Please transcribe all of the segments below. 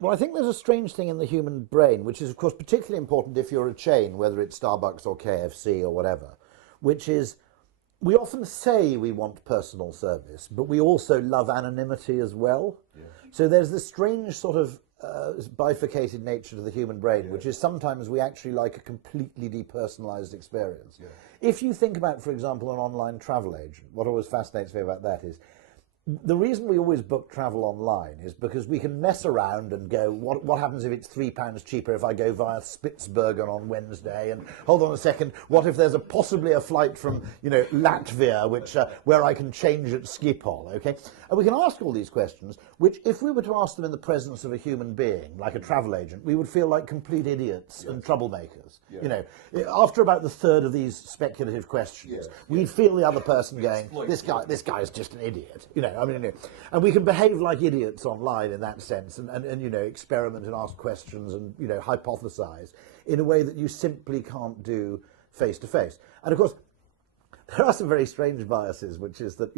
Well, I think there's a strange thing in the human brain, which is, of course, particularly important if you're a chain, whether it's Starbucks or KFC or whatever, which is we often say we want personal service, but we also love anonymity as well. Yeah. So there's this strange sort of bifurcated nature to the human brain, which is sometimes we actually like a completely depersonalized experience. Yeah. If you think about, for example, an online travel agent, what always fascinates me about that is the reason we always book travel online is because we can mess around and go, what happens if it's £3 cheaper if I go via Spitsbergen on Wednesday? And hold on a second, what if there's possibly a flight from, Latvia, which where I can change at Schiphol, okay? And we can ask all these questions, which if we were to ask them in the presence of a human being, like a travel agent, we would feel like complete idiots and troublemakers. Yeah. After about the third of these speculative questions, we'd feel the other person going, this guy is just an idiot, and we can behave like idiots online in that sense, and experiment and ask questions and hypothesize in a way that you simply can't do face to face. And of course, there are some very strange biases, which is that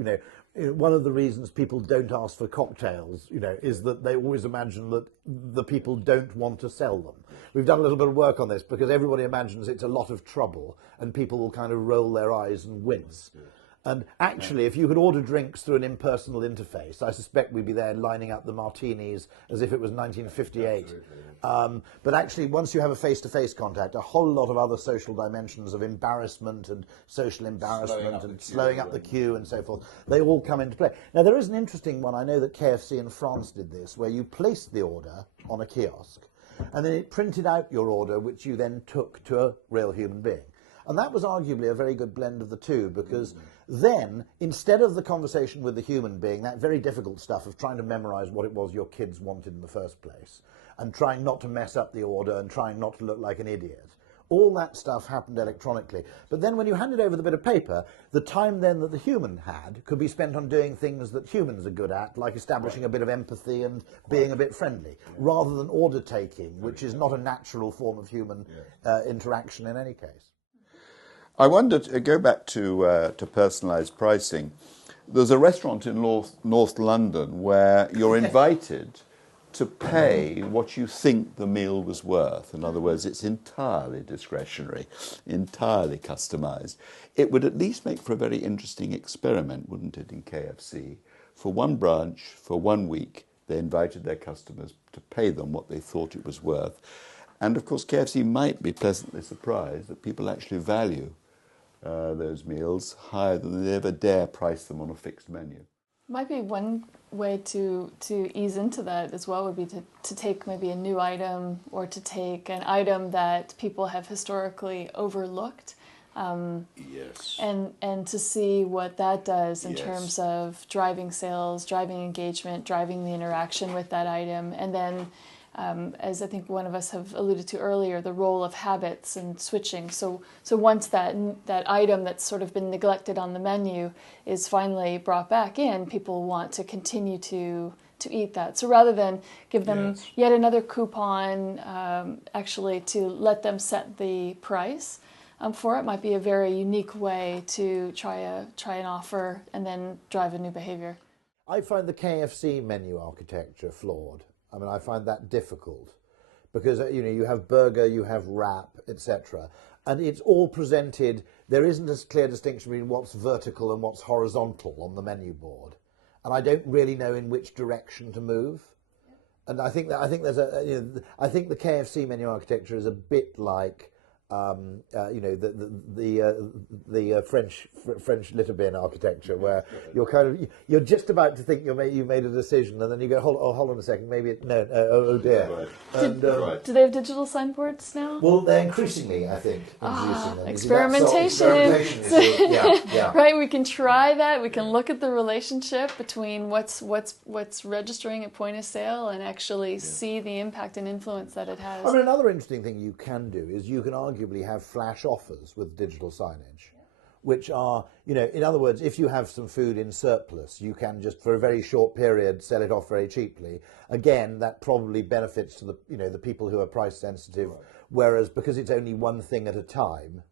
one of the reasons people don't ask for cocktails, is that they always imagine that the people don't want to sell them. We've done a little bit of work on this because everybody imagines it's a lot of trouble, and people will kind of roll their eyes and wince. Yeah. And actually, if you could order drinks through an impersonal interface, I suspect we'd be there lining up the martinis as if it was 1958. But actually, once you have a face-to-face contact, a whole lot of other social dimensions of embarrassment and social embarrassment and slowing up the queue and so forth, they all come into play. Now, there is an interesting one. I know that KFC in France did this, where you placed the order on a kiosk, and then it printed out your order, which you then took to a real human being. And that was arguably a very good blend of the two, because then, instead of the conversation with the human being, that very difficult stuff of trying to memorize what it was your kids wanted in the first place, and trying not to mess up the order and trying not to look like an idiot, all that stuff happened electronically. But then when you handed over the bit of paper, the time then that the human had could be spent on doing things that humans are good at, like establishing a bit of empathy and being a bit friendly, rather than order taking, which is not a natural form of human interaction in any case. I wondered, go back to personalised pricing. There's a restaurant in North London where you're invited to pay what you think the meal was worth. In other words, it's entirely discretionary, entirely customised. It would at least make for a very interesting experiment, wouldn't it, in KFC? For one branch, for 1 week, they invited their customers to pay them what they thought it was worth. And of course, KFC might be pleasantly surprised that people actually value those meals higher than they ever dare price them on a fixed menu. Might be one way to ease into that as well would be to take maybe a new item, or to take an item that people have historically overlooked, yes, and to see what that does in terms of driving sales, driving engagement, driving the interaction with that item, and then as I think one of us have alluded to earlier, the role of habits and switching. So once that item that's sort of been neglected on the menu is finally brought back in, people want to continue to eat that. So rather than give them yet another coupon, actually to let them set the price for it might be a very unique way to try an offer and then drive a new behavior. I find the KFC menu architecture flawed. I mean, I find that difficult because, you have burger, you have wrap, etc. And it's all presented, there isn't a clear distinction between what's vertical and what's horizontal on the menu board. And I don't really know in which direction to move. And I think the KFC menu architecture is a bit like the French litter bin architecture, where you're just about to think you made a decision, and then you go, hold on a second, maybe oh dear. Right. Do they have digital signboards now? Well, they're increasingly, I think, introducing them. Experimentation. Yeah. Right, we can try that. We can look at the relationship between what's registering at point of sale and actually see the impact and influence that it has. I mean, another interesting thing you can do is you can arguably have flash offers with digital signage, which are, in other words, if you have some food in surplus, you can just for a very short period sell it off very cheaply. Again, that probably benefits to the people who are price sensitive, whereas because it's only one thing at a time,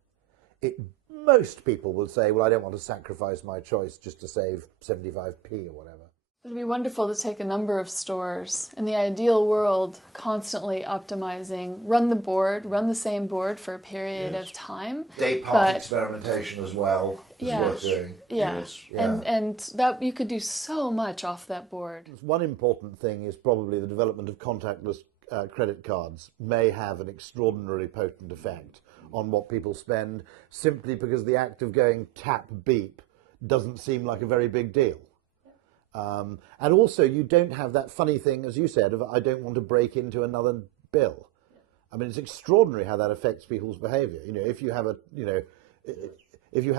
most people will say, well, I don't want to sacrifice my choice just to save 75p or whatever. It'd be wonderful to take a number of stores, in the ideal world, constantly optimizing, run the same board for a period of time. Day part experimentation as well is worth doing. Yeah. And that you could do so much off that board. One important thing is probably the development of contactless credit cards may have an extraordinarily potent effect on what people spend, simply because the act of going tap beep doesn't seem like a very big deal. And also, you don't have that funny thing, as you said, of I don't want to break into another bill. I mean, it's extraordinary how that affects people's behaviour. You know, if you have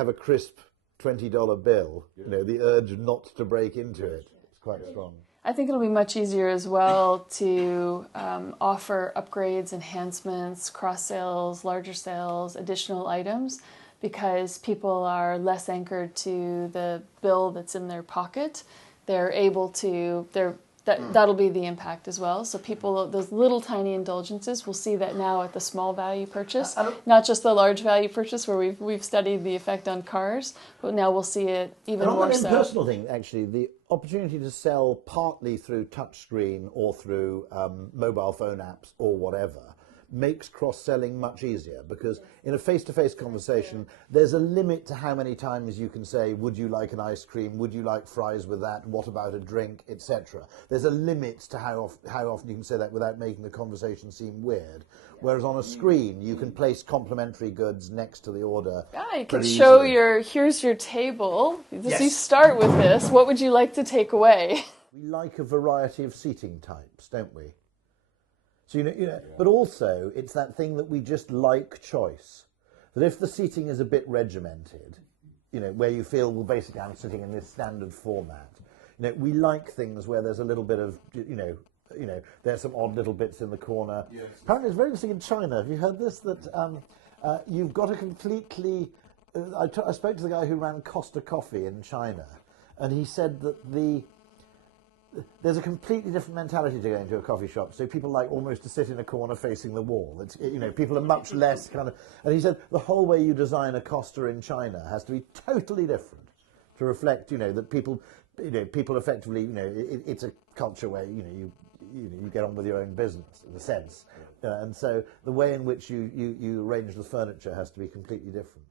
a crisp $20 bill, you know, the urge not to break into it is quite strong. I think it'll be much easier as well to offer upgrades, enhancements, cross sales, larger sales, additional items, because people are less anchored to the bill that's in their pocket. They're able to, that'll be the impact as well. So people, those little tiny indulgences, we'll see that now at the small value purchase, not just the large value purchase where we've studied the effect on cars, but now we'll see it even more so. And on that personal thing, actually, the opportunity to sell partly through touchscreen or through mobile phone apps or whatever makes cross-selling much easier, because in a face-to-face conversation there's a limit to how many times you can say, would you like an ice cream, would you like fries with that, what about a drink, etc. There's a limit to how often you can say that without making the conversation seem weird, whereas on a screen you can place complementary goods next to the order. Yeah, you can show here's your table, you start with this, what would you like to take away? We like a variety of seating types, don't we? So, you know, but also it's that thing that we just like choice. That if the seating is a bit regimented, you know, where you feel, well, basically I'm sitting in this standard format. You know, we like things where there's a little bit of, you know, there's some odd little bits in the corner. Yes. Apparently, it's very interesting in China. Have you heard this? That you've got a completely. I spoke to the guy who ran Costa Coffee in China, and he said that there's a completely different mentality to going to a coffee shop. So people like almost to sit in a corner facing the wall. It's, you know, people are much less kind of. And he said the whole way you design a Costa in China has to be totally different to reflect, you know, that people effectively, you know, it's a culture where you get on with your own business in a sense, and so the way in which you arrange the furniture has to be completely different.